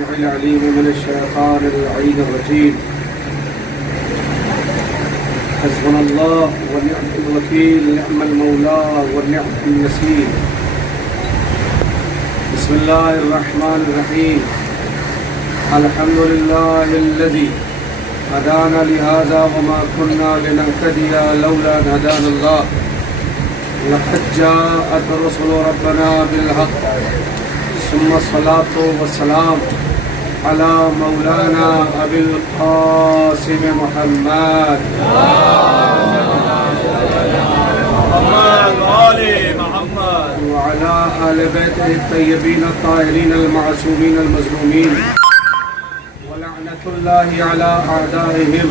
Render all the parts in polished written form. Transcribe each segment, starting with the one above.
السميع العليم من الشيطان اللعين الرجيم. حسبنا الله ونعم الوكيل، نعم المولى ونعم النصير. بسم الله الرحمن الرحيم. الحمد لله الذي هدانا لهذا وما كنا لنهتدي لولا أن هدانا الله. لقد جاءت رسل ربنا بالحق، ثم الصلاة والسلام على مولانا أبي القاسم محمد وعلى آل بيته الطيبين الطاهرين المعصومين المظلومين، ولعنة الله على أعدائهم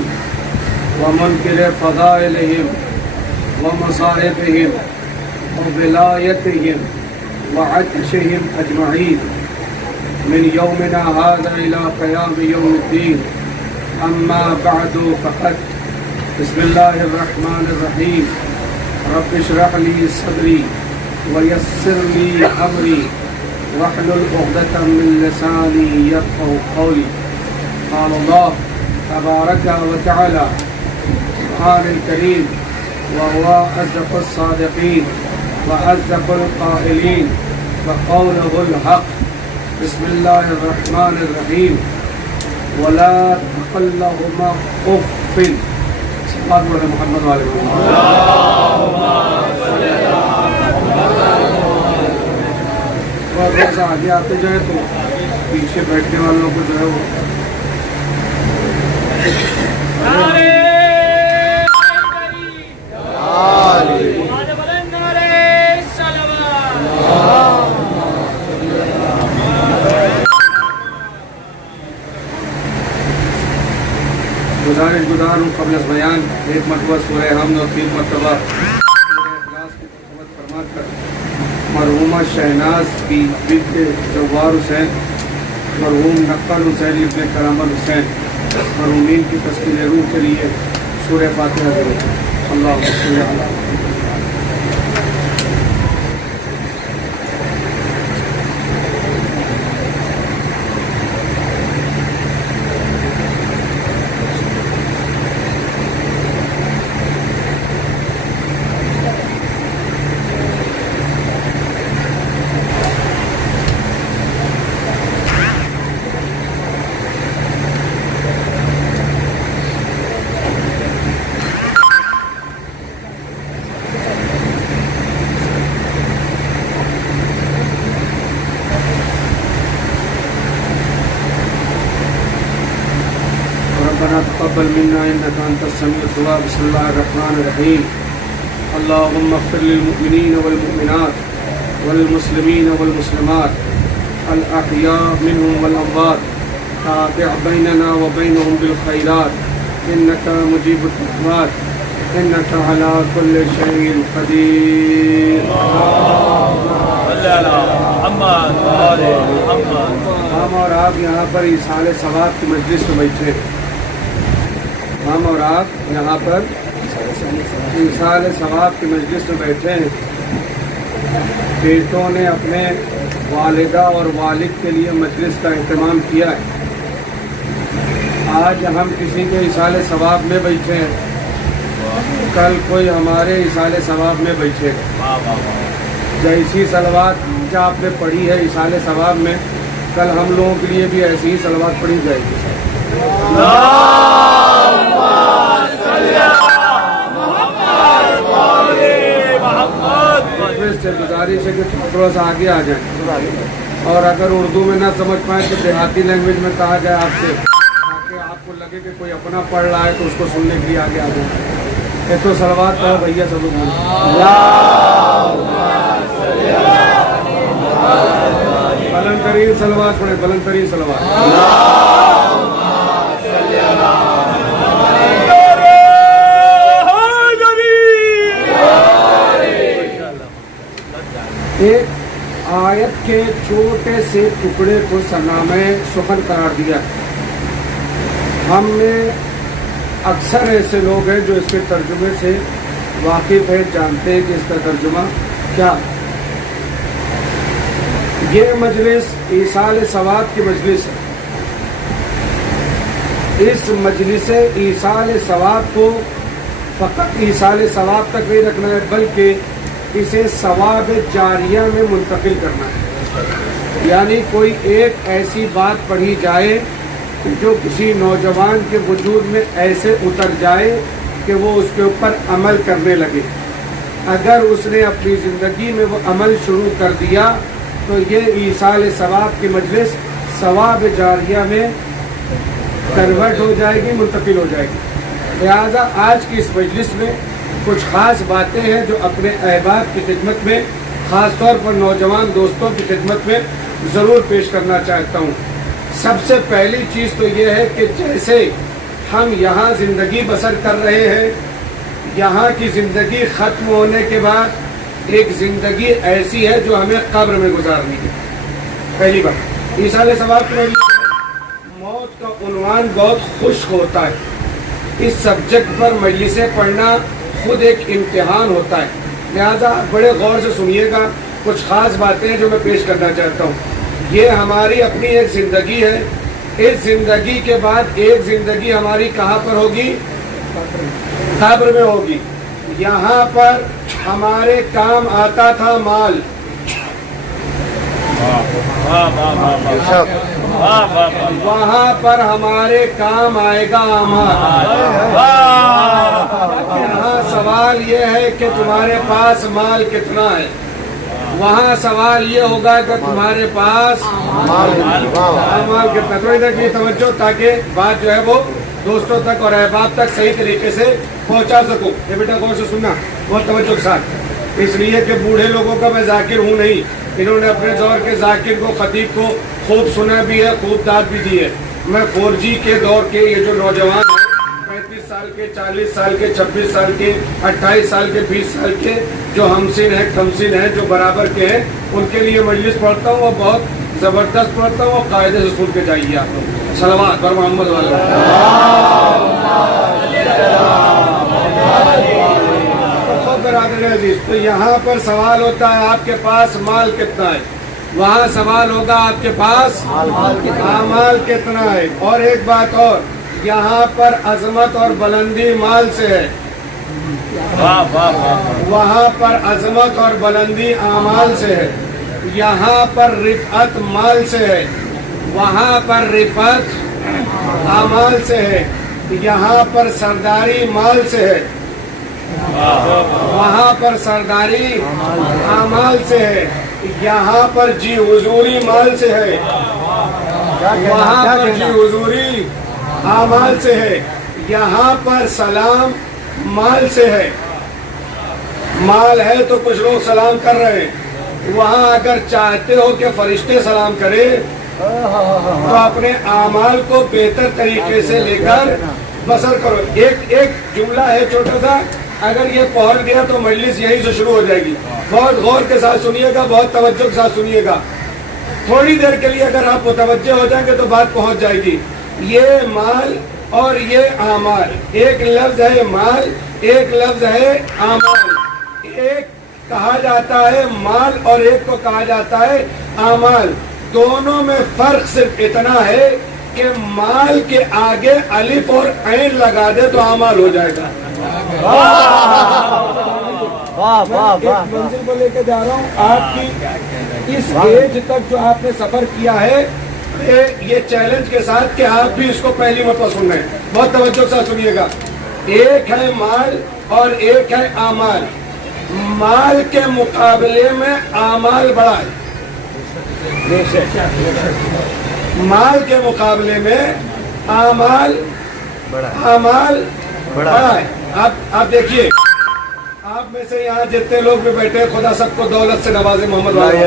ومنكر فضائلهم ومصائبهم وبلايتهم وعطشهم أجمعين من يومنا هذا إلى قيام يوم الدين. أما بعد فقد بسم الله الرحمن الرحيم. رب اشرح لي صدري ويسر لي أمري واحلل عقدة من لساني يفقهوا قولي. قال الله تبارك وتعالى في القرآن الكريم وهو أصدق الصادقين وأصدق القائلين وقوله الحق. بسم الله الرحمن الرحيم. ولا تقل لهما أف. صلى الله على محمد وعلى آله وسلم. اور روزہ آگے آتے جائے تو پیچھے بیٹھنے والوں کو جو ہے وہ گزارش گزار ہوں قبل از بیان ایک مرتبہ سورہ حمد اور 3 مرتبہ سورہ اخلاص کی تلاوت فرما کر مرحومہ شہناز کی بنت جوار حسین، مرحوم نقل حسین ابن کرامل حسین، مرحومین کی تسکین روح کے لیے سورہ فاتحہ ضرور. اللہم صلی علی ربنا تقبل منا انك انت السميع الدعاء. بسم الله الرحمن الرحيم. اللهم اغفر للمؤمنين والمؤمنات والمسلمين والمسلمات الاحياء منهم والاموات. تابع بيننا وبينهم بالخيرات انك مجيب الدعوات انك على كل شيء قدير. صلی علی محمد وآل محمد. ہم اور آپ یہاں پر ایصال ثواب کی مجلس میں بیٹھے، ہم اور آپ یہاں پر ایصال ثواب کی مجلس میں بیٹھے ہیں. بیٹوں نے اپنے والدہ اور والد کے لیے مجلس کا اہتمام کیا ہے. آج ہم کسی کے ایصال ثواب میں بیٹھے ہیں، کل کوئی ہمارے ایصال ثواب میں بیٹھے. جیسی صلوات کیا آپ نے پڑھی ہے ایصال ثواب میں، کل ہم لوگوں کے لیے بھی ایسی ہی صلوات پڑھی جائے گی. گزارش ہے کہ تھوڑا سا آگے آ جائیں، اور اگر اردو میں نہ سمجھ پائیں تو دیہاتی لینگویج میں کہا جائے آپ سے، تاکہ آپ کو لگے کہ کوئی اپنا پڑھ رہا ہے تو اس کو سننے کے لیے آگے آ جائیں. یہ تو صلوات پڑھو بھیا سب لوگ. بلند ترین صلوات پڑھے، بلند ترین صلوات. ایک آیت کے چھوٹے سے ٹکڑے کو سرنامہ سخن قرار دیا. ہم میں اکثر ایسے لوگ ہیں جو اس کے ترجمے سے واقف ہیں، جانتے ہیں کہ اس کا ترجمہ کیا. یہ مجلس ایصال ثواب کی مجلس ہے. اس مجلس ایصال ثواب کو فقط ایصال ثواب تک نہیں رکھنا ہے، بلکہ اسے ثواب جاریہ میں منتقل کرنا ہے۔ یعنی کوئی ایک ایسی بات پڑھی جائے جو کسی نوجوان کے وجود میں ایسے اتر جائے کہ وہ اس کے اوپر عمل کرنے لگے۔ اگر اس نے اپنی زندگی میں وہ عمل شروع کر دیا تو یہ ایصال ثواب کی مجلس ثواب جاریہ میں کنورٹ ہو جائے گی، منتقل ہو جائے گی۔ لہٰذا آج کی اس مجلس میں کچھ خاص باتیں ہیں جو اپنے احباب کی خدمت میں، خاص طور پر نوجوان دوستوں کی خدمت میں ضرور پیش کرنا چاہتا ہوں۔ سب سے پہلی چیز تو یہ ہے کہ جیسے ہم یہاں زندگی بسر کر رہے ہیں، یہاں کی زندگی ختم ہونے کے بعد ایک زندگی ایسی ہے جو ہمیں قبر میں گزارنی ہے۔ پہلی بات، ایصال ثواب کی موت کا عنوان بہت خشک ہوتا ہے۔ اس سبجیکٹ پر مجلسیں پڑھنا خود ایک امتحان ہوتا ہے، لہذا بڑے غور سے سنیے گا۔ کچھ خاص باتیں ہیں جو میں پیش کرنا چاہتا ہوں۔ یہ ہماری اپنی ایک زندگی ہے، اس زندگی کے بعد ایک زندگی ہماری کہاں پر ہوگی؟ قبر میں ہوگی۔ یہاں پر ہمارے کام آتا تھا مال، وہاں پر ہمارے کام آئے گا اعمال۔ یہاں سوال یہ ہے کہ تمہارے پاس مال کتنا ہے، وہاں سوال یہ ہوگا کہ تمہارے پاس مال کتنا۔ تو ادھر کی توجہ تاکہ بات جو ہے وہ دوستوں تک اور احباب تک صحیح طریقے سے پہنچا سکوں۔ یہ بیٹا غور سے سننا بہت توجہ کے ساتھ، اس لیے کہ بوڑھے لوگوں کا میں ذاکر ہوں نہیں، انہوں نے اپنے دور کے ذاکر کو، خطیب کو خوب سنا بھی ہے، خوب داد بھی دی ہے۔ میں 4G کے دور کے یہ جو نوجوان ہیں، 35 سال کے، 40 سال کے، 26 سال کے، 28 سال کے، 20 سال کے، جو ہمسن ہیں، کمسن ہیں، جو برابر کے ہیں، ان کے لیے مجلس پڑھتا ہوں اور بہت زبردست پڑھتا ہوں، اور قاعدے سے سن کے جائیے آپ لوگ۔ صلوات بر محمد والا۔ برادر عزیز، تو یہاں پر سوال ہوتا ہے آپ کے پاس مال کتنا ہے، وہاں سوال ہوگا آپ کے پاس اعمال کتنا ہے۔ اور ایک بات اور، یہاں پر عظمت اور بلندی مال سے ہے، وہاں پر عظمت اور بلندی اعمال سے ہے۔ یہاں پر رفعت مال سے ہے، وہاں پر رفعت اعمال سے ہے۔ یہاں پر سرداری مال سے ہے، وہاں پر سرداری اعمال سے ہے۔ یہاں پر جی حضوری مال سے ہے، وہاں پر جی حضوری اعمال سے ہے۔ یہاں پر سلام مال سے ہے، مال ہے تو کچھ لوگ سلام کر رہے ہیں، وہاں اگر چاہتے ہو کہ فرشتے سلام کرے تو اپنے اعمال کو بہتر طریقے سے لے کر بسر کرو۔ ایک جملہ ہے چھوٹا سا، اگر یہ پہنچ گیا تو مجلس یہیں سے شروع ہو جائے گی۔ بہت غور کے ساتھ سنیے گا، بہت توجہ کے ساتھ سنیے گا۔ تھوڑی دیر کے لیے اگر آپ متوجہ ہو جائیں گے تو بات پہنچ جائے گی۔ یہ مال اور یہ اعمال، ایک لفظ ہے مال، ایک لفظ ہے اعمال۔ ایک کہا جاتا ہے مال اور ایک کو کہا جاتا ہے اعمال۔ دونوں میں فرق صرف اتنا ہے کہ مال کے آگے الف اور عین لگا دے تو اعمال ہو جائے گا۔ منزل کو لے کے جا رہا ہوں، آپ کی اس ایج تک جو آپ نے سفر کیا ہے، یہ چیلنج کے ساتھ کہ آپ بھی اس کو پہلی مرتبہ سن رہے ہیں، بہت توجہ سے سنیے گا۔ ایک ہے مال اور ایک ہے اعمال۔ مال کے مقابلے میں اعمال بڑا ہے، مال کے مقابلے میں اعمال بڑا ہے۔ آپ دیکھیے، آپ میں سے یہاں جتنے لوگ بھی بیٹھے، خدا سب کو دولت سے نوازے محمد والا۔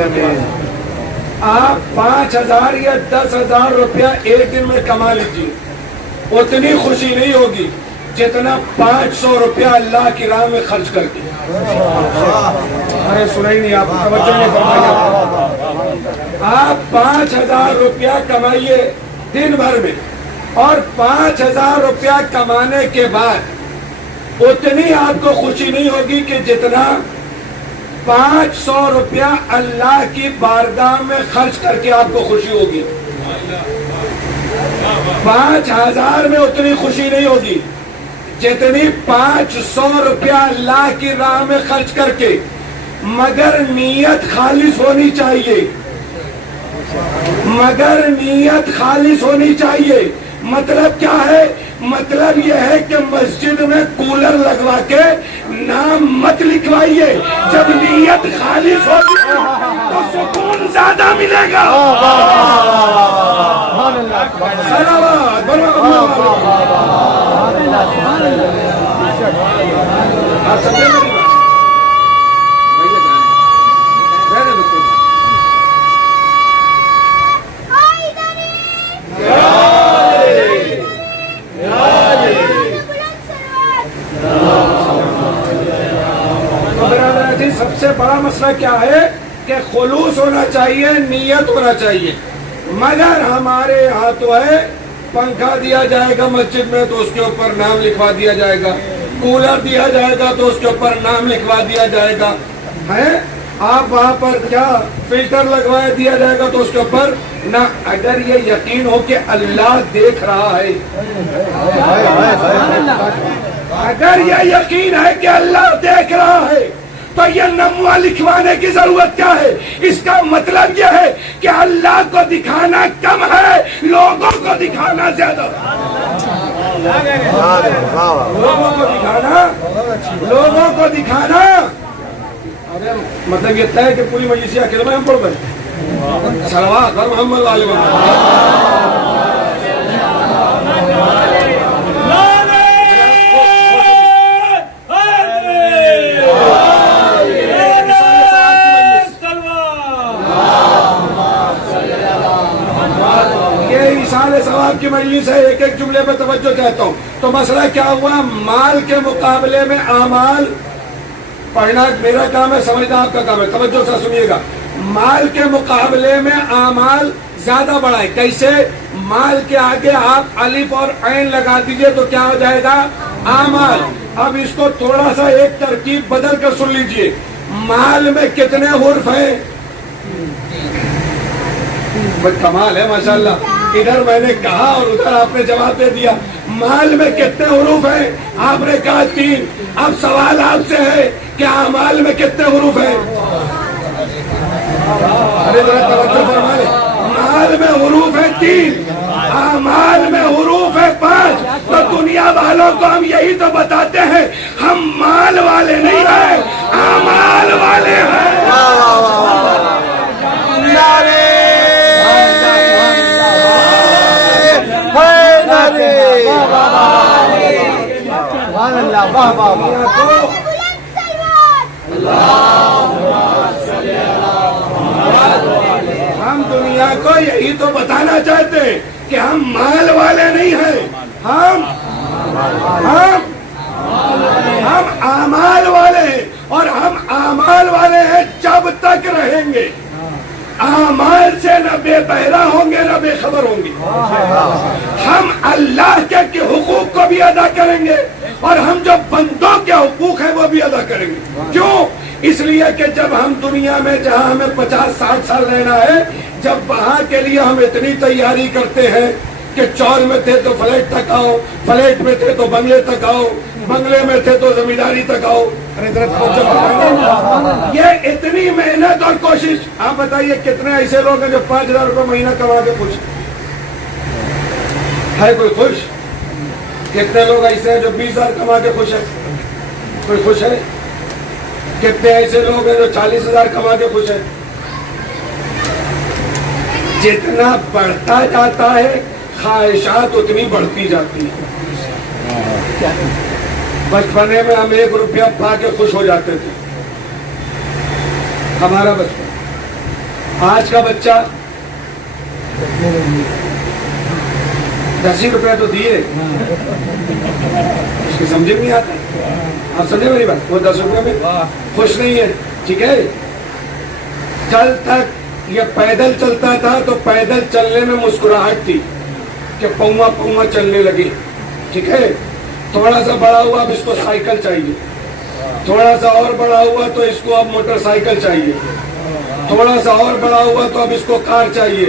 آپ 5,000 یا 10,000 روپیہ ایک دن میں کما لیجیے، اتنی خوشی نہیں ہوگی جتنا 500 روپیہ اللہ کی راہ میں خرچ کر کے۔ ارے سنا ہی نہیں، آپ توجہ نہیں فرمائی۔ آپ 5,000 روپیہ کمائیے دن بھر میں، اور 5,000 روپیہ کمانے کے بعد اتنی آپ کو خوشی نہیں ہوگی کہ جتنا 500 روپیہ اللہ کی بارگاہ میں خرچ کر کے آپ کو خوشی ہوگی۔ 5,000 میں اتنی خوشی نہیں ہوگی جتنی 500 روپیہ اللہ کی راہ میں خرچ کر کے، مگر نیت خالص ہونی چاہیے، مگر نیت خالص ہونی چاہیے۔ مطلب کیا ہے؟ مطلب یہ ہے کہ مسجد میں کولر لگوا کے نام مت لکھوائیے، جب نیت خالص ہوگی تو سکون زیادہ ملے گا۔ صلوات آپ سمجھے میری بات؟ سب سے بڑا مسئلہ کیا ہے کہ خلوص ہونا چاہیے، نیت ہونا چاہیے۔ مگر ہمارے یہاں تو ہے پنکھا دیا جائے گا مسجد میں تو اس کے اوپر نام لکھوا دیا جائے گا، کولر دیا جائے گا تو اس کے اوپر نام لکھوا دیا جائے گا، ہے آپ وہاں پر کیا فلٹر لگوا دیا جائے گا تو اس کے اوپر نہ۔ اگر یہ یقین ہو کہ اللہ دیکھ رہا ہے، اگر یہ یقین ہے کہ اللہ دیکھ رہا ہے تو یہ نموا لکھوانے کی ضرورت کیا ہے؟ اس کا مطلب یہ ہے کہ اللہ کو دکھانا کم ہے، لوگوں کو دکھانا زیادہ۔ لوگوں کو دکھانا مطلب یہ طے ہے کہ پوری مجلس آخر میں ہم پڑھ گئے صلوات اور محمد علیہ وسلم۔ ثواب کی مجلس ہے، ایک ایک جملے پہ توجہ چاہتا ہوں۔ تو مسئلہ کیا ہوا؟ مال کے مقابلے میں اعمال پڑھنا میرا کام ہے، سمجھنا آپ کا کام ہے، توجہ سے سنیے گا۔ مال کے مقابلے میں اعمال زیادہ بڑھائے۔ کیسے؟ مال کے آگے آپ الف اور عین لگا دیجئے تو کیا ہو جائے گا؟ اعمال۔ اب اس کو تھوڑا سا ایک ترکیب بدل کر سن لیجئے۔ مال میں کتنے حرف ہیں؟ کمال ہے ماشاءاللہ، ادھر میں نے کہا اور ادھر آپ نے جواب دے دیا۔ مال میں کتنے حروف ہیں؟ آپ نے کہا 3۔ اب سوال آپ سے ہے کہ اعمال میں کتنے حروف ہیں؟ ارے ذرا توجہ فرمائے۔ مال میں حروف ہے 3، اعمال میں حروف ہے 5۔ تو دنیا والوں کو ہم یہی تو بتاتے ہیں ہم مال والے نہیں ہیں، اعمال والے ہیں۔ ہم دنیا کو یہی تو بتانا چاہتے ہیں کہ ہم مال والے نہیں ہیں، ہم اعمال والے ہیں، اور ہم اعمال والے ہیں جب تک رہیں گے۔ اعمال سے نہ بے بہرا ہوں گے نہ بے خبر ہوں گے۔ ہم اللہ کے حقوق کو بھی ادا کریں گے اور ہم جو بندوں کے حقوق ہیں وہ بھی ادا کریں گے۔ کیوں؟ اس لیے کہ جب ہم دنیا میں جہاں ہمیں 50-60 سال رہنا ہے، جب وہاں کے لیے ہم اتنی تیاری کرتے ہیں کہ چور میں تھے تو فلیٹ تک آؤ، فلیٹ میں تھے تو بنگلے تک آؤ، بنگلے میں تھے تو زمینداری تک آؤ۔ یہ اتنی محنت اور کوشش، آپ بتائیے کتنے ایسے لوگ ہیں جو 5,000 روپے مہینہ کما کے خوش ہے؟ کوئی خوش؟ کتنے لوگ ایسے ہیں جو 20,000 کما کے خوش ہے؟ کوئی خوش ہے؟ کتنے ایسے لوگ ہیں جو 40,000 کما کے خوش ہے؟ جتنا بڑھتا جاتا ہے خواہشات اتنی بڑھتی جاتی ہے۔ بچپنے میں ہم 1 روپیہ پا کے خوش ہو جاتے تھے، ہمارا بچپن۔ آج کا بچہ 10 روپیہ تو دیے، اس کی سمجھ نہیں آتا۔ آپ سمجھے میری بات؟ وہ 10 روپیہ میں خوش نہیں ہے، ٹھیک ہے؟ کل تک یہ پیدل چلتا تھا تو پیدل چلنے میں مسکراہٹ تھی کہ پاؤں پاؤں چلنے لگے، ٹھیک ہے؟ تھوڑا سا بڑا ہوا اب اس کو سائیکل چاہیے، تھوڑا سا اور بڑا ہوا تو اس کو اب موٹر سائیکل چاہیے، تھوڑا سا اور بڑا ہوا تو اب اس کو کار چاہیے،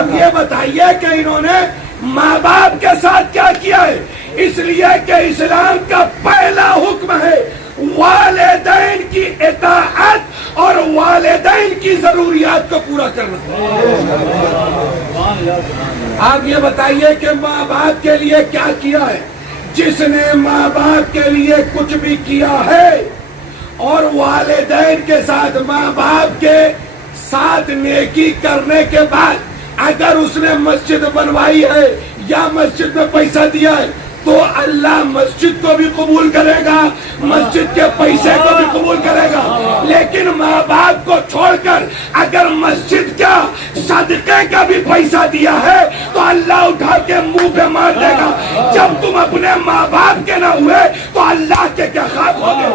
اب یہ بتائیے کہ انہوں نے ماں باپ کے ساتھ کیا کیا ہے؟ اس لیے کہ اسلام کا پہلا حکم ہے والدین کی اطاعت اور والدین کی ضروریات کو پورا کرنا۔ آپ یہ بتائیے کہ ماں باپ کے لیے کیا کیا ہے؟ جس نے ماں باپ کے لیے کچھ بھی کیا ہے اور والدین کے ساتھ ماں باپ کے ساتھ نیکی کرنے کے بعد اگر اس نے مسجد بنوائی ہے یا مسجد میں پیسہ دیا ہے تو اللہ مسجد کو بھی قبول کرے گا، مسجد کے پیسے کو بھی قبول کرے گا۔ لیکن ماں باپ کو چھوڑ کر اگر مسجد کا صدقے کا بھی پیسہ دیا ہے تو اللہ اٹھا کے منہ پہ مار دے گا۔ جب تم اپنے ماں باپ کے نہ ہوئے تو اللہ کے کیا خواب ہو گئے؟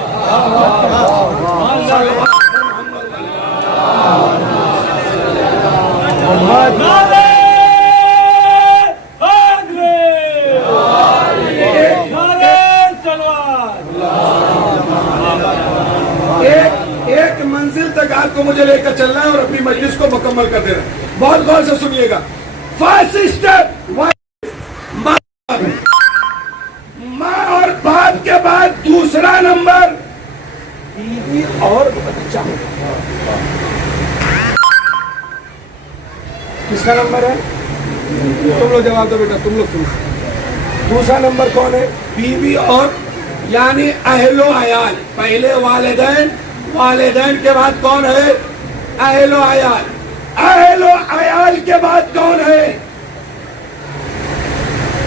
ایک منزل تک آپ کو مجھے لے کر چلنا ہے اور اپنی مجلس کو مکمل کر دینا۔ بہت غور سے سنیے گا۔ فرسٹ اسٹیپ ماں اور باپ کے بعد دوسرا نمبر بیوی اور بچہ۔ کس کا نمبر ہے؟ تم لوگ جواب دو بیٹا، تم لوگ سنو۔ دوسرا نمبر کون ہے؟ بیوی اور یعنی اہل و عیال۔ پہلے والدین، والدین کے بعد کون ہے؟ اہل و عیال۔ اہل و عیال کے بعد کون ہے؟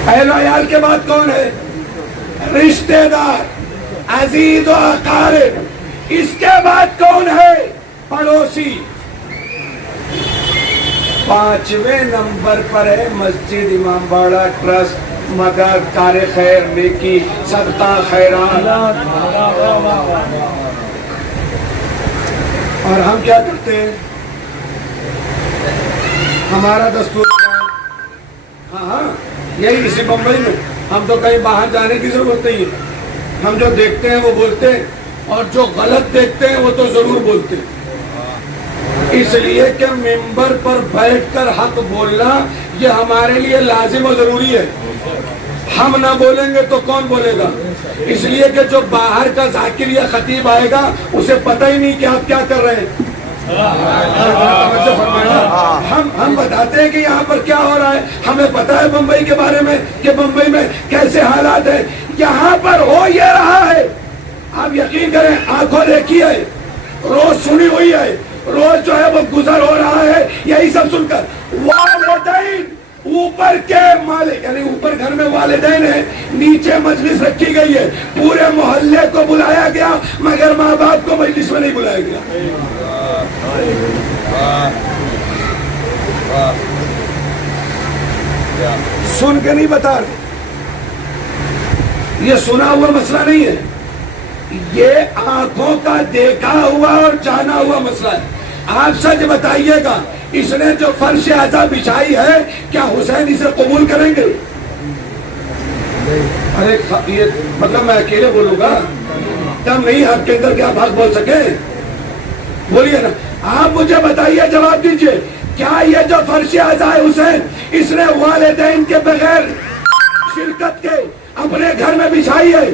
اہل و عیال کے بعد کون ہے؟ رشتہ دار، عزیز و اقارب۔ اس کے بعد کون ہے؟ پڑوسی۔ پانچویں نمبر پر ہے مسجد، امام باڑہ، ٹرسٹ، مدد، کار خیر، نیکی، صدقہ، خیرات۔ اور ہم کیا کرتے ہیں؟ ہمارا دستور کیا ہے؟ ہاں یہی اسی بمبئی میں ہم تو کہیں باہر جانے کی ضرورت نہیں ہے۔ ہم جو دیکھتے ہیں وہ بولتے ہیں اور جو غلط دیکھتے ہیں وہ تو ضرور بولتے ہیں۔ اس لیے کہ ممبر پر بیٹھ کر حق بولنا یہ ہمارے لیے لازم و ضروری ہے۔ ہم نہ بولیں گے تو کون بولے گا؟ اس لیے کہ جو باہر کا ذاکر یا خطیب آئے گا اسے پتہ ہی نہیں کہ آپ کیا کر رہے ہیں۔ ہم بتاتے ہیں کہ یہاں پر کیا ہو رہا ہے، ہمیں پتہ ہے بمبئی کے بارے میں کہ بمبئی میں کیسے حالات ہیں۔ یہاں پر ہو یہ رہا ہے، آپ یقین کریں، آنکھوں دیکھی ہے، روز سنی ہوئی ہے، روز جو ہے وہ گزر ہو رہا ہے۔ یہی سب سن کر والدین اوپر کے مالک، یعنی اوپر گھر میں والدین ہیں، نیچے مجلس رکھی گئی ہے، پورے محلے کو بلایا گیا مگر ماں باپ کو مجلس میں نہیں بلایا گیا۔ سن کے نہیں بتا رہے، یہ سنا ہوا مسئلہ نہیں ہے، یہ آنکھوں کا دیکھا ہوا اور جانا ہوا مسئلہ ہے۔ آپ سچ بتائیے گا، اس نے جو فرش اعضا بچھائی ہے کیا حسین اسے قبول کریں گے؟ ارے یہ مطلب میں اکیلے بولوں گا تب نہیں، آپ کے اندر کیا بھاگ بول سکے؟ بولیے نا، آپ مجھے بتائیے، جواب دیجئے، کیا یہ جو فرش اعضا ہے حسین اس نے والدین کے بغیر شرکت کے اپنے گھر میں بچھائی ہے،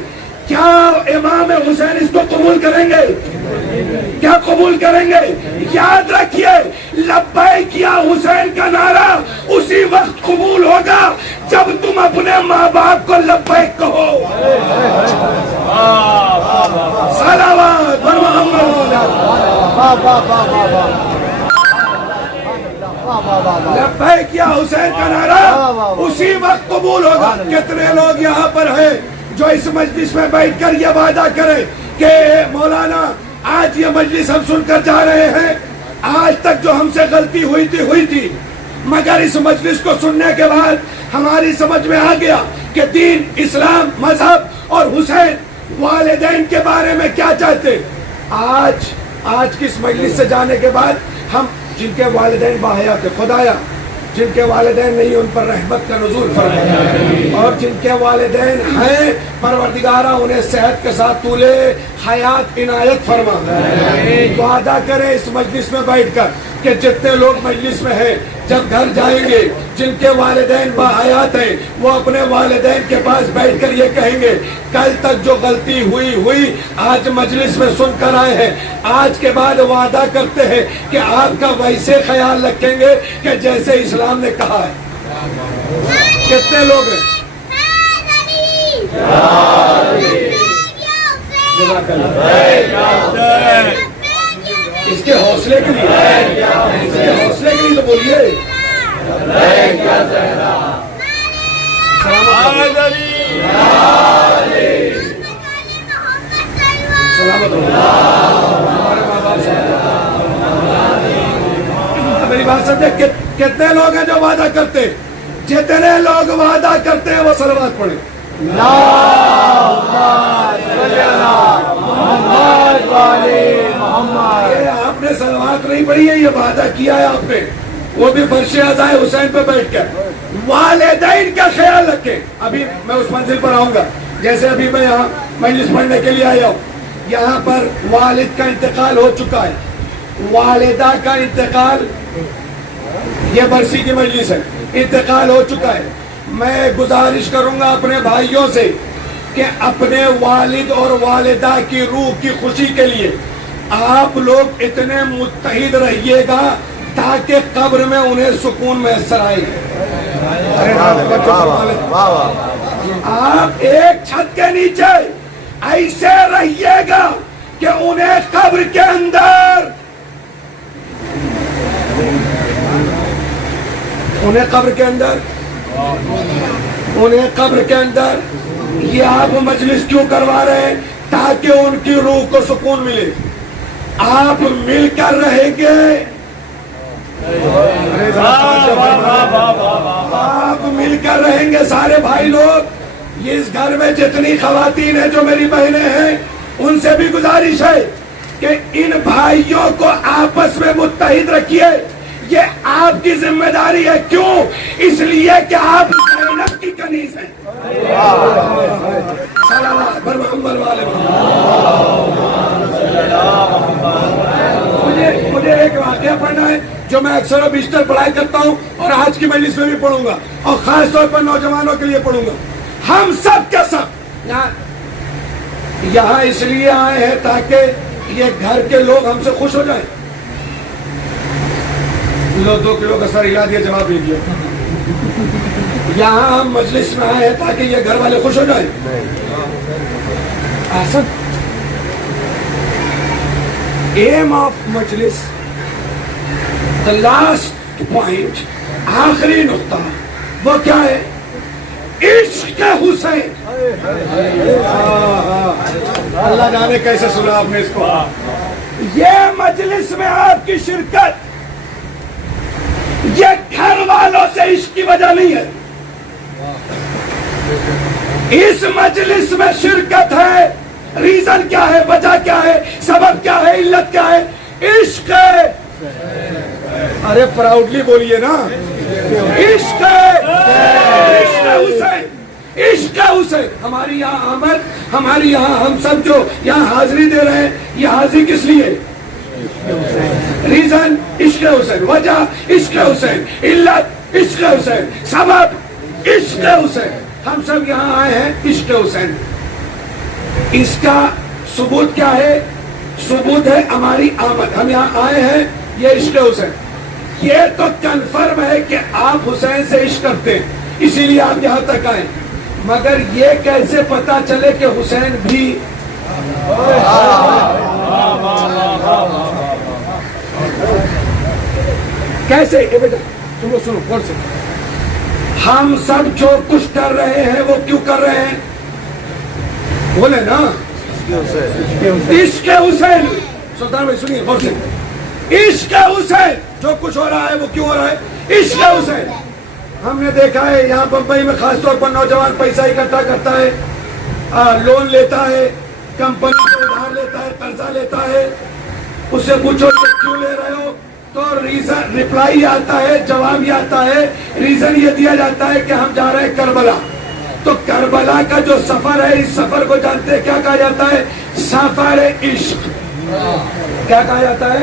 کیا امام حسین اس کو قبول کریں گے؟ کیا قبول کریں گے؟ یاد رکھیے، لبیک یا حسین کا نعرہ اسی وقت قبول ہوگا جب تم اپنے ماں باپ کو لبیک کہو۔ صلوات بر محمد۔ لبیک یا حسین کا نعرہ اسی وقت قبول ہوگا۔ کتنے لوگ یہاں پر ہیں جو اس مجلس میں بیٹھ کر یہ وعدہ کریں کہ مولانا آج یہ مجلس ہم سن کر جا رہے ہیں، آج تک جو ہم سے غلطی ہوئی تھی مگر اس مجلس کو سننے کے بعد ہماری سمجھ میں آ گیا کہ دین، اسلام، مذہب اور حسین والدین کے بارے میں کیا چاہتے۔ آج کس مجلس سے جانے کے بعد ہم جن کے والدین باحیات تھے، خدایا جن کے والدین نہیں ان پر رحمت کا نزول فرما، اور جن کے والدین ہیں پروردگارہ انہیں صحت کے ساتھ طول حیات عنایت فرما۔ وعدہ کریں اس مجلس میں بیٹھ کر کہ جتنے لوگ مجلس میں ہیں جب گھر جائیں گے جن کے والدین باحیات ہیں وہ اپنے والدین کے پاس بیٹھ کر یہ کہیں گے کل تک جو غلطی ہوئی آج مجلس میں سن کر آئے ہیں، آج کے بعد وعدہ کرتے ہیں کہ آپ کا ویسے خیال رکھیں گے کہ جیسے اسلام نے کہا ہے۔ کتنے لوگ ہیں؟ اس کے حوصلے کے لیے تو بولیے میری بات سمجھے، کتنے لوگ ہیں جو وعدہ کرتے؟ جتنے لوگ وعدہ کرتے ہیں وہ صلوات پڑھیں۔ آپ نے صلوات نہیں پڑھی ہے، یہ وعدہ کیا ہے آپ نے، وہ بھی فرش عزائے حسین پہ بیٹھ کر۔ والدین کا خیال رکھیں۔ ابھی میں اس منزل پر آؤں گا، جیسے ابھی میں یہاں مجلس پڑھنے کے لیے آیا ہوں، یہاں پر والد کا انتقال ہو چکا ہے، والدہ کا انتقال، یہ برسی کی مجلس ہے، انتقال ہو چکا ہے۔ میں گزارش کروں گا اپنے بھائیوں سے کہ اپنے والد اور والدہ کی روح کی خوشی کے لیے آپ لوگ اتنے متحد رہیے گا تاکہ قبر میں انہیں سکون میسر آئے۔ آپ ایک چھت کے نیچے ایسے رہیے گا کہ انہیں قبر کے اندر یہ آپ مجلس کیوں کروا رہے ہیں؟ تاکہ ان کی روح کو سکون ملے۔ آپ مل کر رہیں گے، آپ مل کر رہیں گے سارے بھائی لوگ۔ اس گھر میں جتنی خواتین ہیں جو میری بہنیں ہیں ان سے بھی گزارش ہے کہ ان بھائیوں کو آپس میں متحد رکھیے، یہ آپ کی ذمہ داری ہے۔ کیوں؟ اس لیے کہ آپ زینب کی کنیز ہیں۔ مجھے ایک واقعہ پڑھنا ہے جو میں اکثر و بیشتر پڑھائی کرتا ہوں اور آج کی مجلس میں بھی پڑھوں گا اور خاص طور پر نوجوانوں کے لیے پڑھوں گا۔ ہم سب کے سب یہاں اس لیے آئے ہیں تاکہ یہ گھر کے لوگ ہم سے خوش ہو جائیں۔ 2 کلو کا سر ہلا دیا، جواب دے دیا۔ یہاں ہم مجلس میں آئے ہیں تاکہ یہ گھر والے خوش ہو جائیں۔ aim of مجلس، the last point، آخری نقطہ وہ کیا ہے؟ عشق حسین۔ اللہ جانے کیسے سنا آپ نے اس کو۔ یہ مجلس میں آپ کی شرکت یہ گھر والوں سے عشق کی وجہ نہیں ہے، اس مجلس میں شرکت ہے، ریزن کیا ہے، وجہ کیا ہے، سبب کیا ہے، علت کیا ہے؟ عشق ہے۔ ارے پراؤڈلی بولیے نا، عشق ہے، عشق حسین، عشق حسین۔ ہماری یہاں آمد، ہماری یہاں ہم سب جو یہاں حاضری دے رہے ہیں، یہ حاضری کس لیے؟ ریزن عشق حسین، وجہ عشق حسین، علت عشق حسین، سبب عشق حسین۔ ہم سب یہاں آئے ہیں عشق حسین۔ اس کا ثبوت کیا ہے؟ ثبوت ہے ہماری آمد، ہم یہاں آئے ہیں یہ عشق حسین۔ یہ تو کنفرم ہے کہ آپ حسین سے عشق کرتے ہیں، اسی لیے آپ یہاں تک آئے، مگر یہ کیسے پتا چلے کہ حسین بھی کیسے؟ بیٹا تم لوگ سنو غور سے، ہم سب جو کچھ کر رہے ہیں وہ کیوں کر رہے ہیں؟ بولے نا، عشق حسین۔ سلطان بھائی سنیے غور سے، عشق حسین جو کچھ ہو رہا ہے وہ کیوں ہو رہا ہے؟ عشق حسین۔ ہم نے دیکھا ہے یہاں بمبئی میں خاص طور پر نوجوان پیسہ اکٹھا کرتا ہے، لون لیتا ہے، کمپنی سے ادھار لیتا ہے، قرضہ لیتا ہے، اس سے پوچھو کہ کیوں لے رہے ہو تو ریزن ریپلائی آتا ہے، جواب یہ آتا ہے، ریزن یہ دیا جاتا ہے کہ ہم جا رہے ہیں کربلا۔ تو کربلا کا جو سفر ہے، اس سفر کو جانتے ہیں کیا کہا جاتا ہے؟ سفر عشق۔ کیا کہا جاتا ہے؟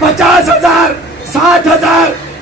50,000 60,000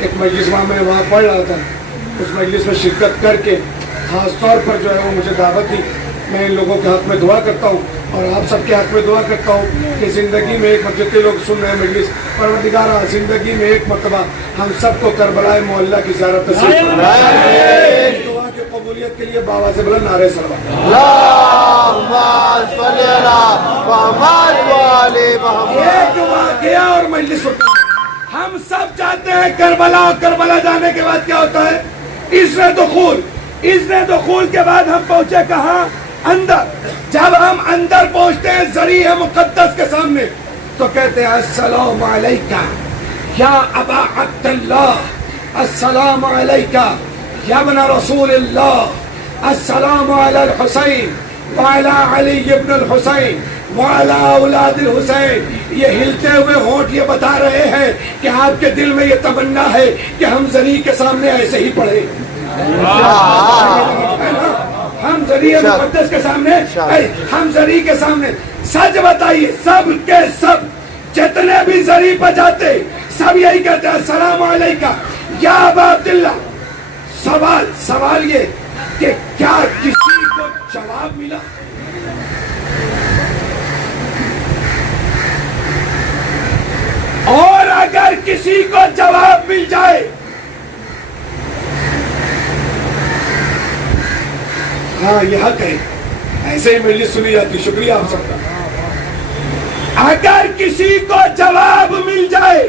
ایک مجلس میں وہاں پڑھ رہا تھا، اس مجلس میں شرکت کر کے خاص طور پر جو ہے وہ مجھے دعوت دی. میں ان لوگوں کے حق میں دعا کرتا ہوں اور آپ سب کے حق میں دعا کرتا ہوں کہ زندگی میں ایک جتنے لوگ سن رہے ہیں مجلس، پروردگارہ زندگی میں ایک مرتبہ ہم سب کو کربلا معلیٰ کی زیارت نصیب فرمائے. اس دعا کی قبولیت کے لیے بابا سے بلند نعرے صلوات. اللہم صلی اللہ محمد وآل محمد. ایک واقعہ اور مجلس ہوتا ہے. ہم سب جاتے ہیں کربلا، اور کربلا جانے کے بعد کیا ہوتا ہے؟ اذن دخول. اذن دخول کے بعد ہم پہنچے کہاں؟ اندر. جب ہم اندر پہنچتے ہیں ذریعہ مقدس کے سامنے تو کہتے ہیں السلام علیکہ یا ابا عبداللہ، السلام علیکہ یا ابن رسول اللہ، السلام علی الحسین وعلی علی ابن الحسین وعلی اولاد الحسین. یہ ہلتے ہوئے ہونٹ یہ بتا رہے ہیں کہ آپ کے دل میں یہ تمنا ہے کہ ہم ذریعہ کے سامنے ایسے ہی پڑھیں. ہم ذریعہ مقدس کے سامنے، ہم ذریعہ کے سامنے. سچ بتائیے، سب کے سب جتنے بھی ذریعہ پہ جاتے سب یہی کہتے ہیں السلام علیکہ یا ابا عبداللہ. سوال یہ کہ کیا کسی کو جواب ملا؟ اور اگر کسی کو جواب مل جائے، ہاں یہ حق ہے، ایسے ہی مجلس سنی جاتی. شکریہ آپ سب کا. اگر کسی کو جواب مل جائے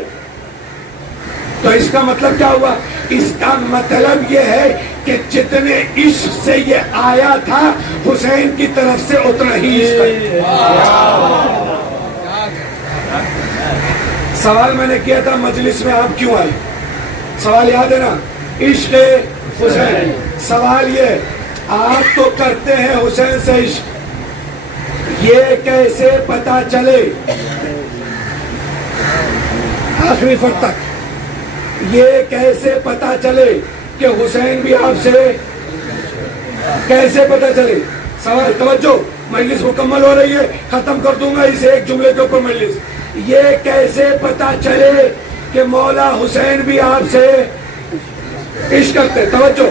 تو اس کا مطلب کیا ہوا؟ اس کا مطلب یہ ہے کہ جتنے عشق سے یہ آیا تھا حسین کی طرف سے اتنا ہی عشق ہے. سوال میں نے کیا تھا مجلس میں آپ کیوں آئے؟ سوال یاد ہے نا؟ عشق حسین. سوال یہ آپ تو کرتے ہیں حسین سے عشق، یہ کیسے پتا چلے آخری فرد تک؟ یہ کیسے پتا چلے کہ حسین بھی آپ سے؟ کیسے پتا چلے؟ سوال توجہ، مجلس مکمل ہو رہی ہے، ختم کر دوں گا اسے ایک جملے کے اوپر مجلس. یہ کیسے پتا چلے کہ مولا حسین بھی آپ سے عشق کرتے؟ توجہ،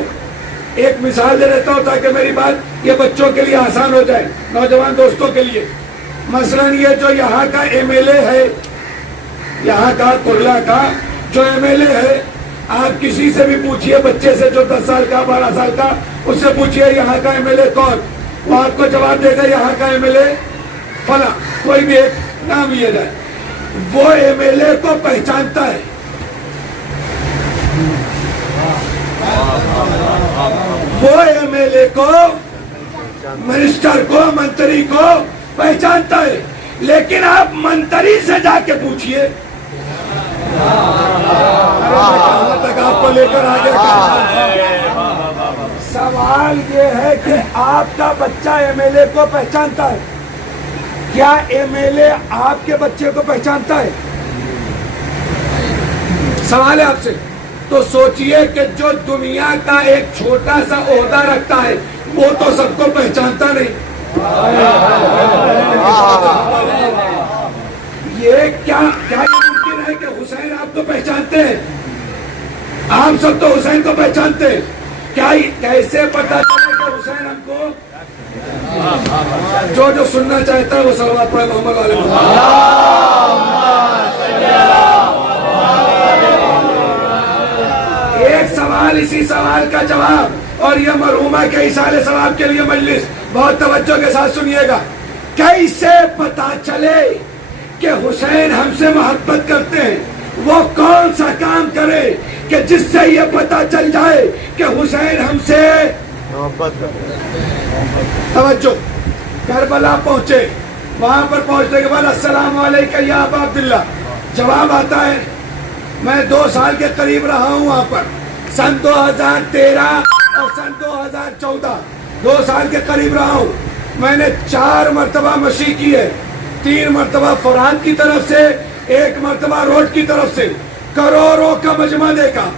ایک مثال دے دیتا ہوں تاکہ میری بات یہ بچوں کے لیے آسان ہو جائے، نوجوان دوستوں کے لیے. مثلا یہ جو یہاں کا ایم ایل اے ہے، یہاں کا کرلا کا جو ایم ایل اے ہے، آپ کسی سے بھی پوچھئے، بچے سے جو 10 سال کا 12 سال کا، اس سے پوچھئے یہاں کا ایم ایل اے کون، وہ آپ کو جواب دے گا یہاں کا ایم ایل اے فلاں، کوئی بھی ایک نام لیا جائے. وہ ایم ایل اے کو پہچانتا ہے، وہ ایم ایل اے کو، منسٹر کو، منتری کو پہچانتا ہے. لیکن آپ منتری سے جا کے پوچھئے، تک آپ کو لے کر آگے. سوال یہ ہے کہ آپ کا بچہ ایم ایل اے کو پہچانتا ہے، کیا ایم ایل اے آپ کے بچے کو پہچانتا ہے؟ سوال ہے آپ سے. تو سوچئے کہ جو دنیا کا ایک چھوٹا سا عہدہ رکھتا ہے وہ تو سب کو پہچانتا نہیں. یہ کیا ممکن ہے کہ حسین آپ کو پہچانتے ہیں؟ آپ سب تو حسین کو پہچانتے ہیں، کیا کیسے پتا چلے کہ حسین ہم کو؟ جو سننا چاہتا ہے وہ صلوات پڑھے محمد علیہ ایک سوال، اسی سوال کا جواب، اور یہ مرحومہ کے ایصال ثواب کے لیے مجلس بہت توجہ کے ساتھ سنیے گا. کیسے پتا چلے کہ حسین ہم سے محبت کرتے ہیں؟ وہ کون سا کام کرے کہ جس سے یہ پتا چل جائے کہ حسین ہم سے محبت کرتے ہیں؟ توجہ، کربلا پہنچے، وہاں پر پہنچنے کے بعد السلام علیکم یا ابا عبداللہ، جواب آتا ہے. میں 2 سال کے قریب رہا ہوں وہاں پر، سن 2013 اور سن 2014، 2 سال کے قریب رہا ہوں. میں نے 4 مرتبہ مشی کی ہے، 3 مرتبہ فرات کی طرف سے، 1 مرتبہ روڈ کی طرف سے. کروڑوں کا مجمع دیکھا.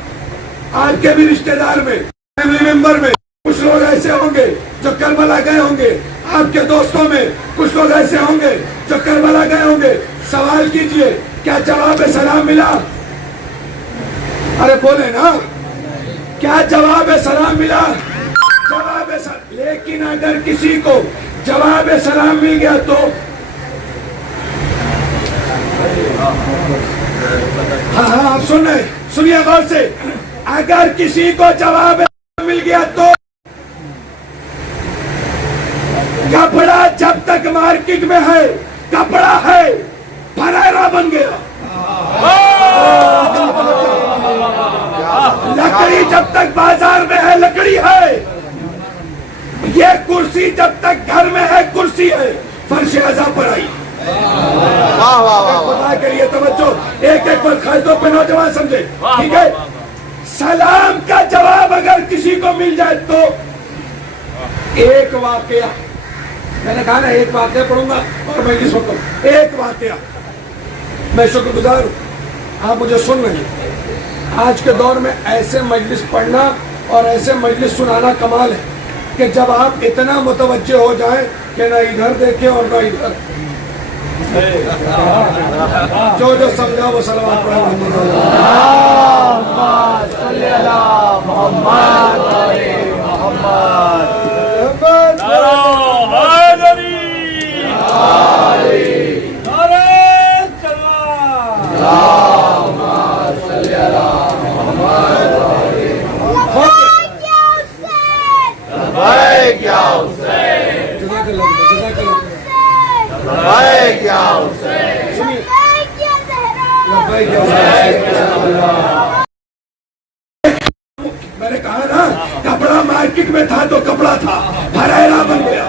آپ کے بھی رشتہ دار میں، فیملی ممبر میں کچھ لوگ ایسے ہوں گے جو کربلا گئے ہوں گے، آپ کے دوستوں میں کچھ لوگ ایسے ہوں گے جو کربلا گئے ہوں گے. سوال کیجئے کیا جواب سلام ملا؟ ارے بولے نا کیا جواب سلام ملا؟ جواب سلام. لیکن اگر کسی کو جواب سلام مل گیا تو ہاں آپ سن رہے سنیے غور سے. اگر کسی کو جواب مل گیا تو کپڑا جب تک مارکیٹ میں ہے کپڑا ہے پھریرا بن گیا. لکڑی جب تک بازار میں ہے لکڑی ہے. یہ کرسی جب تک گھر میں ہے کرسی ہے. فرش اعضا پر آئی. خدا کے لیے توجہ ایک ایک پر خاصوں پہ نوجوان سمجھے. ٹھیک ہے. سلام کا جواب اگر کسی کو مل جائے تو ایک واقعہ میں نے کہا نا ایک واقعہ پڑھوں گا اور میں کس وقت ایک واقعہ. میں شکر گزار ہوں آپ مجھے سن رہے ہیں. آج کے دور میں ایسے مجلس پڑھنا اور ایسے مجلس سنانا کمال ہے کہ جب آپ اتنا متوجہ ہو جائیں کہ نہ ادھر دیکھیں اور نہ ادھر. جو سمجھا وہ صلوات میں نے کہا نا کپڑا مارکیٹ میں تھا تو کپڑا تھا پھریرا بن گیا.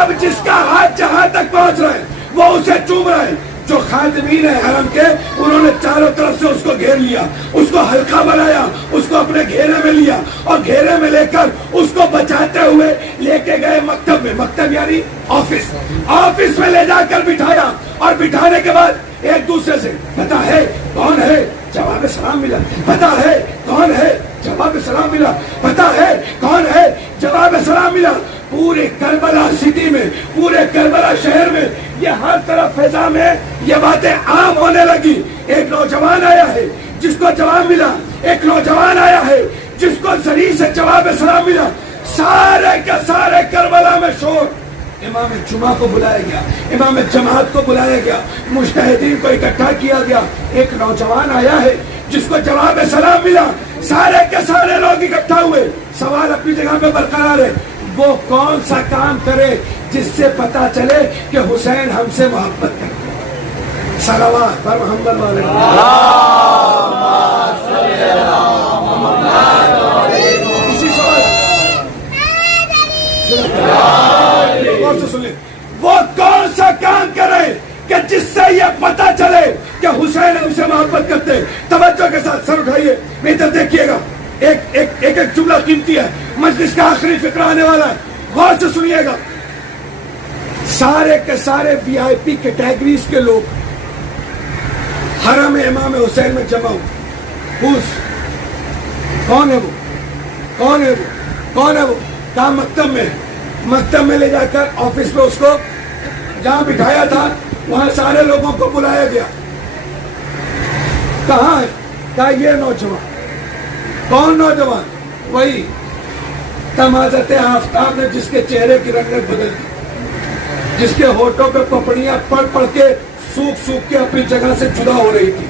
اب جس کا ہاتھ جہاں تک پہنچ رہا ہے وہ اسے چوم رہا ہے. جو خادمین ہیں حرم کے انہوں نے چاروں طرف سے اس کو گھیر لیا, اس کو ہلکا بنایا, اس کو اپنے گھیرے میں لیا اور گھیرے میں لے کر اس کو بچاتے ہوئے لے کے گئے مکتب میں. مکتب یعنی آفس. آفس میں لے جا کر بٹھایا اور بٹھانے کے بعد ایک دوسرے سے پتا ہے کون ہے جواب سلام ملا, پتا ہے کون ہے جواب سلام ملا, پتا ہے کون ہے جواب سلام ملا. پورے کربلا سٹی میں پورے کربلا شہر میں یہ ہر طرف فضا میں یہ باتیں عام ہونے لگی. ایک نوجوان آیا ہے جس کو جواب ملا, ایک نوجوان آیا ہے جس کو زری سے جواب سلام ملا. سارے کے سارے کربلا میں شور. امام جمعہ کو بلایا گیا, امام جماعت کو بلایا گیا, مجتہدین کو اکٹھا کیا گیا. ایک نوجوان آیا ہے جس کو جواب سلام ملا. سارے کے سارے لوگ اکٹھا ہوئے. سوال اپنی جگہ پہ برقرار ہے, وہ کون سا کام کرے جس سے پتا چلے کہ حسین ہم سے محبت کرتے ہیں. صلوات پر محمد والے. اسی سوال غور سے سن لیں, وہ کون سا کام کرے کہ جس سے یہ پتا چلے کہ حسین ہم سے محبت کرتے ہیں. توجہ کے ساتھ سر اٹھائیے, ادھر دیکھیے گا. ایک جملہ قیمتی ہے, مجلس کا آخری فقرہ آنے والا ہے, غور سے سنیے گا. سارے کے سارے وی آئی پی کیٹیگریز کے لوگ حرم امام حسین میں جمع ہو. کون ہے وہ, کون ہے وہ, کون ہے وہ؟ کہاں مکتب میں. مکتب میں لے جا کر آفس میں اس کو جہاں بٹھایا تھا وہاں سارے لوگوں کو بلایا گیا. کہاں ہے؟ کہا یہ نوجوان. کون نوجوان؟ وہی تمازت آفتاب نے جس کے چہرے کی رنگت بدل دی, جس کے ہونٹوں پہ پپڑیاں پڑ پڑ کے سوکھ سوکھ کے اپنی جگہ سے جدا ہو رہی تھی,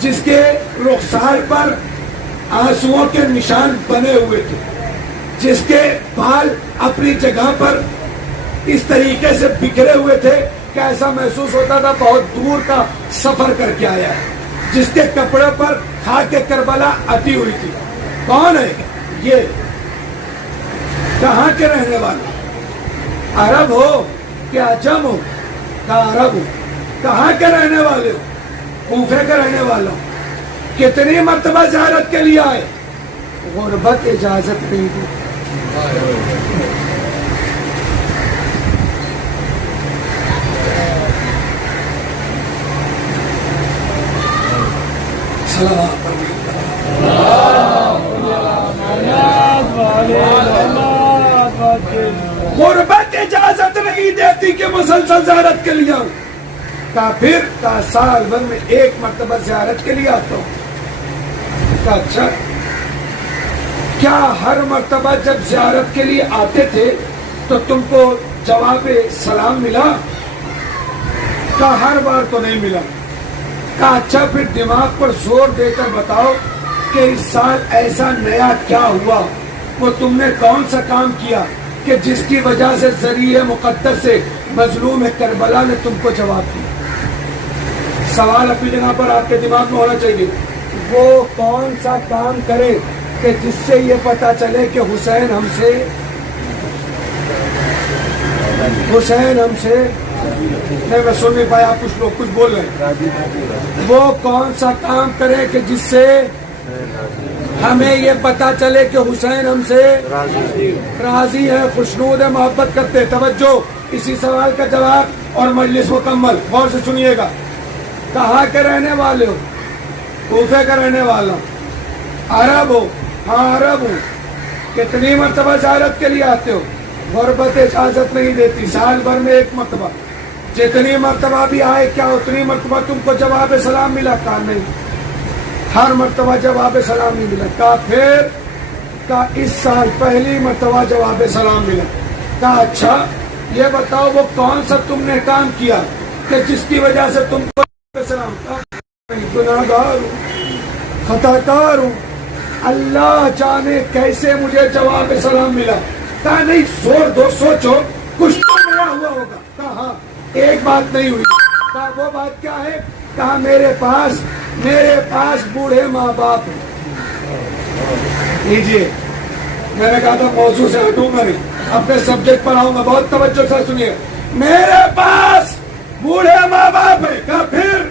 جس کے رخسار پر آنسوؤں کے نشان بنے ہوئے تھے, جس کے بال اپنی جگہ پر اس طریقے سے بکھرے ہوئے تھے کہ ایسا محسوس ہوتا تھا بہت دور کا سفر کر کے آیا ہے, جس کے کپڑے پر خاک کربلا اتی ہوئی تھی. کون ہے یہ؟ کہاں کے رہنے والے؟ عرب ہو کہ عجم ہو؟ کہاں عرب ہو. کہاں کے رہنے والے ہو؟ کوفے کے رہنے والے ہو. کتنی مرتبہ زیارت کے لیے آئے؟ غربت اجازت نہیں دی. غربت اجازت نہیں دیتی کہ مسلسل زیارت کے لیے کہا پھر؟ کہا سال بھر میں ایک مرتبہ زیارت کے لیے آتا ہوں۔ کہا اچھا، کیا ہر مرتبہ جب زیارت کے لیے آتے تھے تو تم کو جواب سلام ملا؟ کہا ہر بار تو نہیں ملا۔ کہا اچھا پھر دماغ پر زور دے کر بتاؤ کہ اس سال ایسا نیا کیا ہوا، وہ تم نے کون سا کام کیا کہ جس کی وجہ سے ذریعہ مقدس سے مظلوم کربلا نے تم کو جواب دیا؟ سوال اپنی جگہ پر آپ کے دماغ میں ہونا چاہیے، وہ کون سا کام کرے کہ جس سے یہ پتا چلے کہ حسین ہم سے نہیں، میں سن نہیں پایا، آپ کچھ لوگ کچھ بول رہے ہیں۔ وہ کون سا کام کرے کہ جس سے ہمیں یہ پتا چلے کہ حسین ہم سے راضی ہے، خوشنود ہے، محبت کرتے ہیں۔ توجہ، اسی سوال کا جواب اور مجلس مکمل، غور سے سنیے گا۔ کہاں کے رہنے والے ہو؟ کوفے کا رہنے والا ہوں۔ عرب ہو؟ ہاں عرب ہوں۔ کتنی مرتبہ زیارت کے لیے آتے ہو؟ غربت اجازت نہیں دیتی، سال بھر میں ایک مرتبہ۔ جتنی مرتبہ بھی آئے کیا اتنی مرتبہ تم کو جواب سلام ملا؟ کہا نہیں، ہر مرتبہ جواب سلام نہیں ملا۔ کہا پھر؟ کہا اس سال پہلی مرتبہ جواب سلام ملا۔ کہا اچھا یہ بتاؤ وہ کون سا تم نے کام کیا کہ جس کی وجہ سے تم کو سلام؟ گناہگار ہوں، خطا کار ہوں، اللہ جانے کیسے مجھے جواب سلام ملا۔ کہا نہیں، زور دو، سوچو، کچھ تو نیا ہوا ہوگا۔ کہا ہاں، ایک بات نہیں ہوئی۔ کہا وہ بات کیا ہے؟ کہا میرے پاس بوڑھے ماں باپ ہیں۔ لیجیے، میں نے کہا تھا موضوع سے ہٹوں گا نہیں، اپنے سبجیکٹ پر آؤں گا، بہت توجہ سے سنیے۔ میرے پاس بوڑھے ماں باپ ہیں۔ کہا پھر؟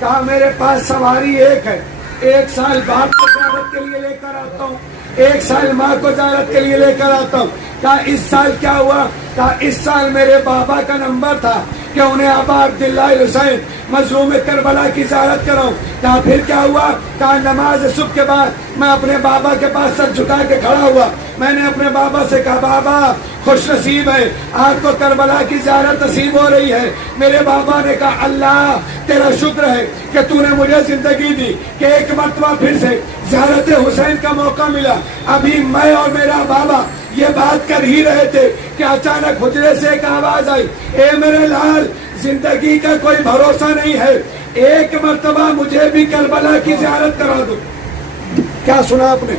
کہا میرے پاس سواری ایک ہے، ایک سال باپ کو زیارت کے لیے لے کر آتا ہوں، ایک سال ماں کو زیارت کے لیے لے کر آتا ہوں۔ کہا اس سال کیا ہوا؟ کہا اس سال میرے بابا کا نمبر تھا کہ انہیں ابا عبداللہ حسین مظلوم کربلا کی زیارت کراؤں۔ کہا پھر کیا ہوا؟ کہا نماز صبح کے بعد میں اپنے بابا کے پاس سر جھکا کے کھڑا ہوا، میں نے اپنے بابا سے کہا بابا خوش نصیب ہے، آپ کو کربلا کی زیارت نصیب ہو رہی ہے۔ میرے بابا نے کہا اللہ تیرا شکر ہے کہ تو نے مجھے زندگی دی کہ ایک مرتبہ پھر سے زیارت حسین کا موقع ملا۔ ابھی میں اور میرا بابا یہ بات کر ہی رہے تھے کہ اچانک حجرے سے ایک آواز آئی، اے میرے لال زندگی کا کوئی بھروسہ نہیں ہے، ایک مرتبہ مجھے بھی کربلا کی زیارت کرا دو۔ کیا سنا آپ نے؟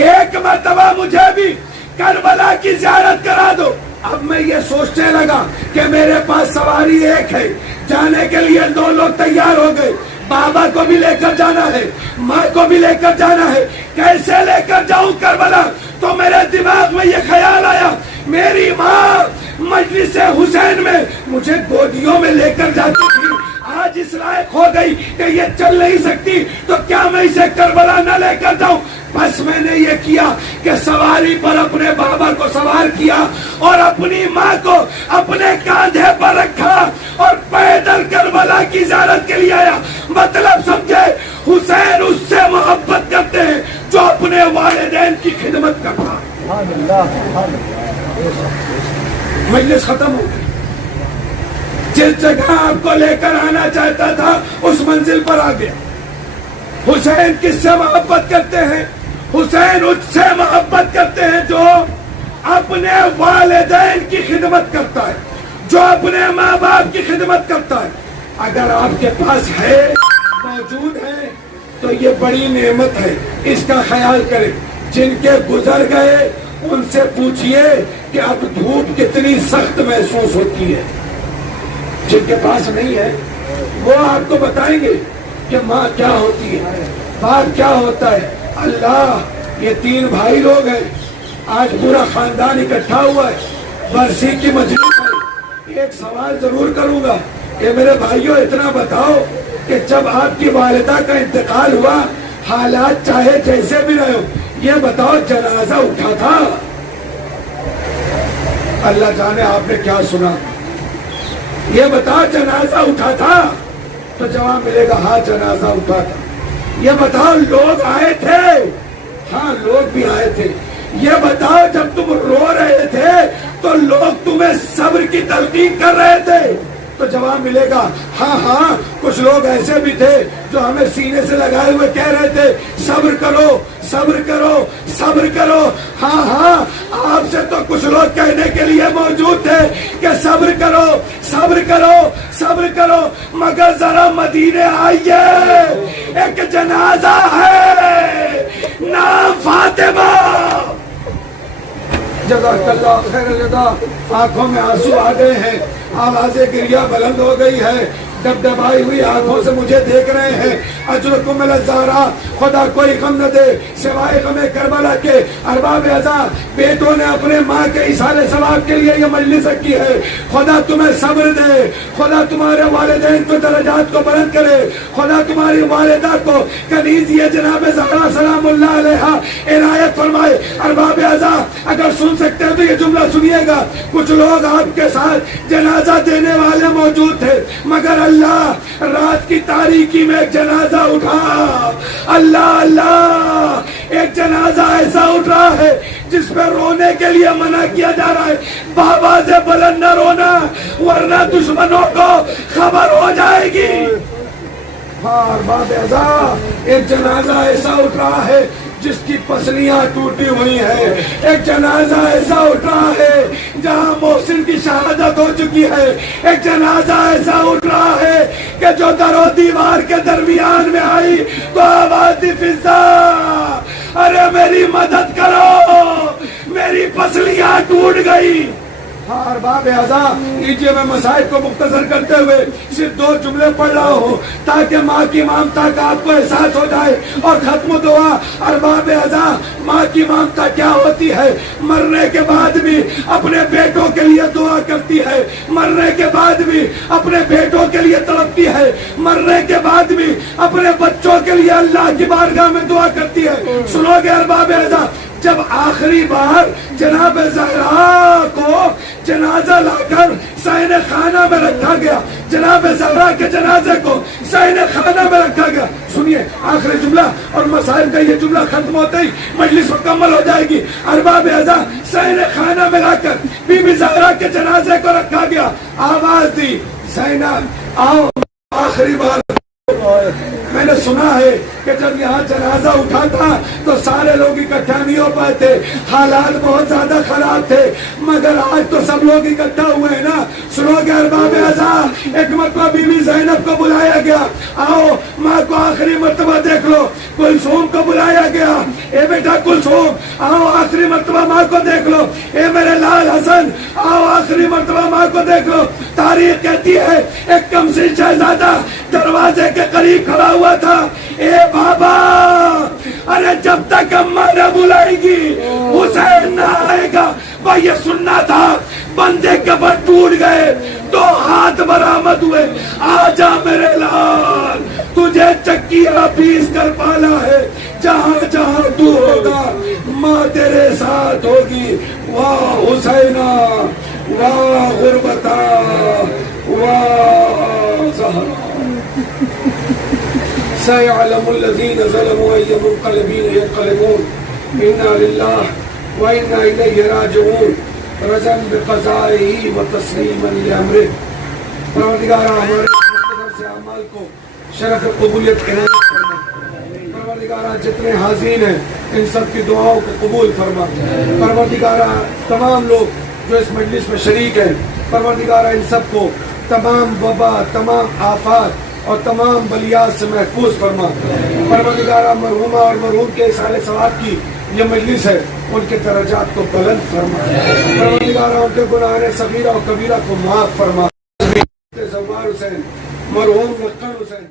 ایک مرتبہ مجھے بھی کربلا کی زیارت کرا دو۔ اب میں یہ سوچنے لگا کہ میرے پاس سواری ایک ہے، جانے کے لیے دو لوگ تیار ہو گئے، بابا کو بھی لے کر جانا ہے، ماں کو بھی لے کر جانا ہے، کیسے لے کر جاؤں کربلا؟ تو میرے دماغ میں یہ خیال آیا، میری ماں مجلس حسین میں مجھے گودیوں میں لے کر جاتی تھی، آج اس لائق ہو گئی کہ یہ چل نہیں سکتی، تو کیا میں اسے کربلا نہ لے کر جاؤں؟ بس میں نے یہ کیا کہ سواری پر اپنے بابا کو سوار کیا اور اپنی ماں کو اپنے کاندھے پر رکھا اور پیدل کربلا کی زیارت کے لیے آیا۔ مطلب سمجھے، حسین اس سے محبت کرتے ہیں جو اپنے والدین کی خدمت کرتا ہے۔ مجلس ختم ہو گئی، جس جگہ آپ کو لے کر آنا چاہتا تھا اس منزل پر آ گیا۔ حسین کس سے محبت کرتے ہیں؟ حسین اس سے محبت کرتے ہیں جو اپنے والدین کی خدمت کرتا ہے، جو اپنے ماں باپ کی خدمت کرتا ہے۔ اگر آپ کے پاس ہے، موجود ہے، تو یہ بڑی نعمت ہے، اس کا خیال کریں۔ جن کے گزر گئے ان سے پوچھئے کہ اب دھوپ کتنی سخت محسوس ہوتی ہے۔ جن کے پاس نہیں ہے وہ آپ کو بتائیں گے کہ ماں کیا ہوتی ہے، باپ کیا ہوتا ہے۔ اللہ، یہ 3 بھائی لوگ ہیں، آج پورا خاندان اکٹھا ہوا ہے، برسی کی مجلس ہے۔ ایک سوال ضرور کروں گا کہ میرے بھائیوں اتنا بتاؤ کہ جب آپ کی والدہ کا انتقال ہوا، حالات چاہے جیسے بھی رہے ہو، یہ بتاؤ جنازہ اٹھا تھا؟ اللہ جانے آپ نے کیا سنا، یہ بتاؤ جنازہ اٹھا تھا؟ تو جواب ملے گا ہاں جنازہ اٹھا تھا۔ یہ بتاؤ لوگ آئے تھے؟ ہاں لوگ بھی آئے تھے۔ یہ بتاؤ جب تم رو رہے تھے تو لوگ تمہیں صبر کی تلقین کر رہے تھے؟ تو جواب ملے گا ہاں ہاں کچھ لوگ ایسے بھی تھے جو ہمیں سینے سے لگائے ہوئے کہہ رہے تھے صبر کرو صبر کرو صبر کرو. ہاں ہاں آپ سے تو کچھ لوگ کہنے کے لیے موجود تھے کہ صبر کرو صبر کرو صبر کرو, مگر ذرا مدینے آئیے, ایک جنازہ ہے نام فاطمہ. جزاک اللہ خیر الجزا. آنکھوں میں آنسو آ گئے ہیں, آوازیں گریہ بلند ہو گئی ہے, دبدبائی ہوئی آنکھوں سے مجھے دیکھ رہے ہیں. اجرکم الزہرا, خدا کوئی غم نہ دے سوائے غم کربلا کے. ارباب ازا, بیٹوں نے اپنے ماں کے اصال ثواب کے لیے یہ مجلس رکھی ہے. خدا تمہیں صبر دے, خدا تمہارے والدین کو درجات کو بلند کرے, خدا تمہاری والدہ کو کنیزیہ جناب زہرا سلام اللہ علیہا عنایت فرمائے. ارباب ازا, اگر سن سکتے ہیں تو یہ جملہ سنیے گا. کچھ لوگ آپ کے ساتھ جنازہ دینے والے موجود تھے, مگر اللہ رات کی تاریکی میں ایک جنازہ اٹھا. اللہ اللہ, ایک جنازہ ایسا اٹھ رہا ہے جس پہ رونے کے لیے منع کیا جا رہا ہے. بابا سے بلند نہ رونا ورنہ دشمنوں کو خبر ہو جائے گی. ایک جنازہ ایسا اٹھ رہا ہے جس کی پسلیاں ٹوٹی ہوئی ہیں. ایک جنازہ ایسا اٹھ رہا ہے جہاں محسن کی شہادت ہو چکی ہے. ایک جنازہ ایسا اٹھ رہا ہے کہ جو در و دیوار کے درمیان میں آئی تو آواز دی فضا, ارے میری مدد کرو, میری پسلیاں ٹوٹ گئی. ارباب اعضا, لیجیے میں مسائل کو مختصر کرتے ہوئے صرف 2 جملے پڑھ رہا ہوں تاکہ ماں کی ممتا کا آپ کو احساس ہو جائے. اور ختم دعا. ارباب اعضا, ماں کی ممتا کیا ہوتی ہے؟ مرنے کے بعد بھی اپنے بیٹوں کے لیے دعا کرتی ہے, مرنے کے بعد بھی اپنے بیٹوں کے لیے تڑپتی ہے, مرنے کے بعد بھی اپنے بچوں کے لیے اللہ کی بارگاہ میں دعا کرتی ہے. سنو گے ارباب اعضا, جب آخری بار جناب زہرا کو جنازہ لا کر صحن خانہ میں رکھا گیا, جناب زہرا کے جنازے کو صحن خانہ میں رکھا گیا. سنیے آخری جملہ, اور مسائل کا یہ جملہ ختم ہوتے ہی مجلس مکمل ہو جائے گی. ارباب اعضا, صحن خانہ میں لا کر بی بی زہرا کے جنازے کو رکھا گیا. آواز دی زینب آؤ. آخری بار میں نے سنا ہے کہ جب یہاں جنازہ اٹھا تھا تو سارے لوگ اکٹھا نہیں ہو پائے تھے, حالات بہت زیادہ خراب تھے, مگر آج تو سب لوگ اکٹھا ہوئے ہیں نا. سنو گے ارباب اعضا, ایک مرتبہ بی بی زینب کو بلایا گیا, آؤ ماں کو آخری مرتبہ دیکھ لو. کلثوم کو بلایا گیا, اے بیٹا کلثوم آؤ آخری مرتبہ ماں کو دیکھ لو. اے میرے لال حسن آؤ آخری مرتبہ ماں کو دیکھ لو. تاریخ کہتی ہے ایک کمسن شہزادہ دروازے کے قریب کھڑا ہوا تھا. اے بابا, ارے جب تک اماں نہ بلائے گی حسین نہ آئے گا. بھائی یہ سننا تھا. بندے کفن ٹوٹ گئے, 2 ہاتھ برآمد ہوئے. آجا میرے لال, تجھے چکیاں پیس کر پالا ہے. جہاں جہاں تو ہوگا ماں تیرے ساتھ ہوگی. واہ حسینہ, واہ غربتا, واہ زہرا. سيعلم الذين ظلموا أي منقلب ينقلبون. إنا لله وإنا إليه راجعون. رضا بقضائه وتسليما لأمره. پروردگارہ ہمارے مقتدر سے اعمال کو شرف قبولیت عنایت فرما. پروردگارہ جتنے حاضرین ہیں ان سب کی دعاؤں کو قبول فرما. پروردگارہ تمام لوگ جو اس مجلس میں شریک ہیں, پروردگارہ ان سب کو تمام وبا, تمام آفات اور تمام بلیات سے محفوظ فرما. پروردگارہ مرحومہ اور مرحوم کے اصال ثواب کی یہ مجلس ہے, ان کے درجات کو بلند فرما. پروردگارہ ان کے گناہ صغیرہ اور کبیرہ کو معاف فرما. زوار حسین, مرحوم لقن حسین